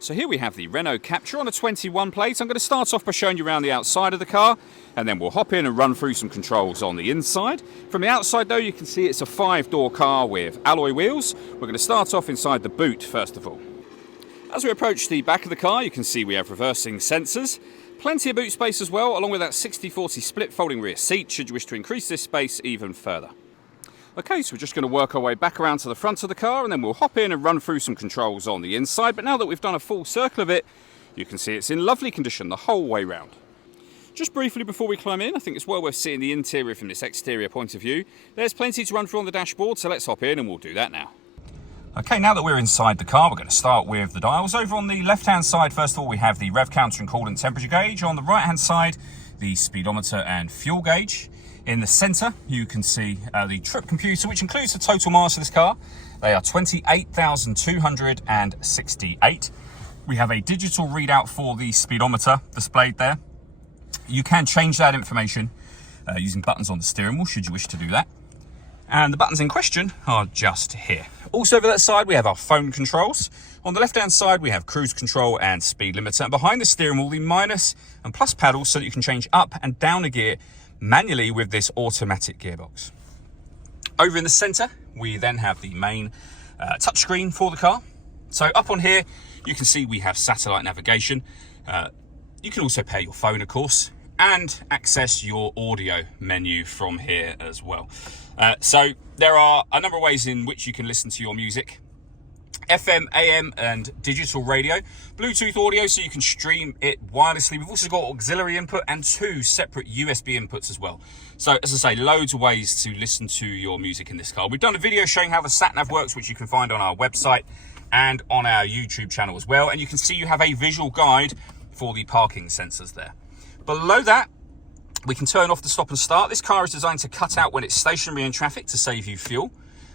So here we have the Renault Captur on a 21 plate. I'm going to start off by showing you around the outside of the car, and then we'll hop in and run through some controls on the inside. From the outside though, you can see it's a 5-door car with alloy wheels. We're going to start off inside the boot first of all. As we approach the back of the car, you can see we have reversing sensors. Plenty of boot space as well, along with that 60/40 split folding rear seat should you wish to increase this space even further. Okay, so we're just going to work our way back around to the front of the car, and then we'll hop in and run through some controls on the inside. But now that we've done a full circle of it, you can see it's in lovely condition the whole way round. Just briefly before we climb in, I think it's well worth seeing the interior from this exterior point of view. There's plenty to run through on the dashboard, so let's hop in and we'll do that now. Okay, now that we're inside the car, we're going to start with the dials. Over on the left-hand side, first of all, we have the rev counter and coolant temperature gauge. On the right-hand side, the speedometer and fuel gauge. In the centre, you can see the trip computer, which includes the total miles of this car. They are 28,268. We have a digital readout for the speedometer displayed there. You can change that information using buttons on the steering wheel, should you wish to do that. And the buttons in question are just here. Also over that side, we have our phone controls. On the left-hand side, we have cruise control and speed limiter. And behind the steering wheel, the minus and plus paddles so that you can change up and down a gear manually with this automatic gearbox. Over in the center, we then have the main touchscreen for the car. So up on here, you can see we have satellite navigation. You can also pair your phone, of course, and access your audio menu from here as well. So there are a number of ways in which you can listen to your music. FM, AM and digital radio, Bluetooth audio so you can stream it wirelessly. We've also got auxiliary input and 2 separate USB inputs as well. So as I say, loads of ways to listen to your music in this car. We've done a video showing how the sat-nav works, which you can find on our website and on our YouTube channel as well. And you can see you have a visual guide for the parking sensors there. Below that, we can turn off the stop and start. This car is designed to cut out when it's stationary in traffic to save you fuel.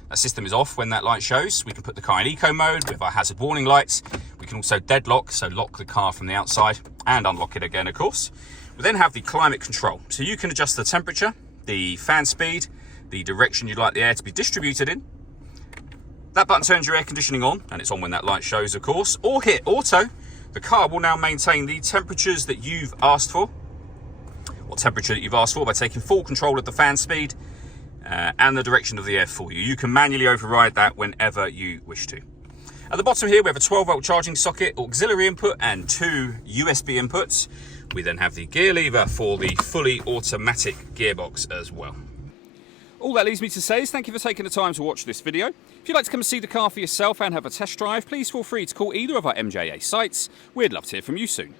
That system is off when that light shows. We can put the car in eco mode with our hazard warning lights. We can also deadlock, so lock the car from the outside and unlock it again, of course. We then have the climate control. So you can adjust the temperature, the fan speed, the direction you'd like the air to be distributed in. That button turns your air conditioning on, and it's on when that light shows, of course. Or hit auto. The car will now maintain the temperatures that you've asked for, or temperature that you've asked for, by taking full control of the fan speed and the direction of the air for you. You can manually override that whenever you wish to. At the bottom here, we have a 12-volt charging socket, auxiliary input, and 2 USB inputs. We then have the gear lever for the fully automatic gearbox as well. All that leaves me to say is thank you for taking the time to watch this video. If you'd like to come and see the car for yourself and have a test drive, please feel free to call either of our MJA sites. We'd love to hear from you soon.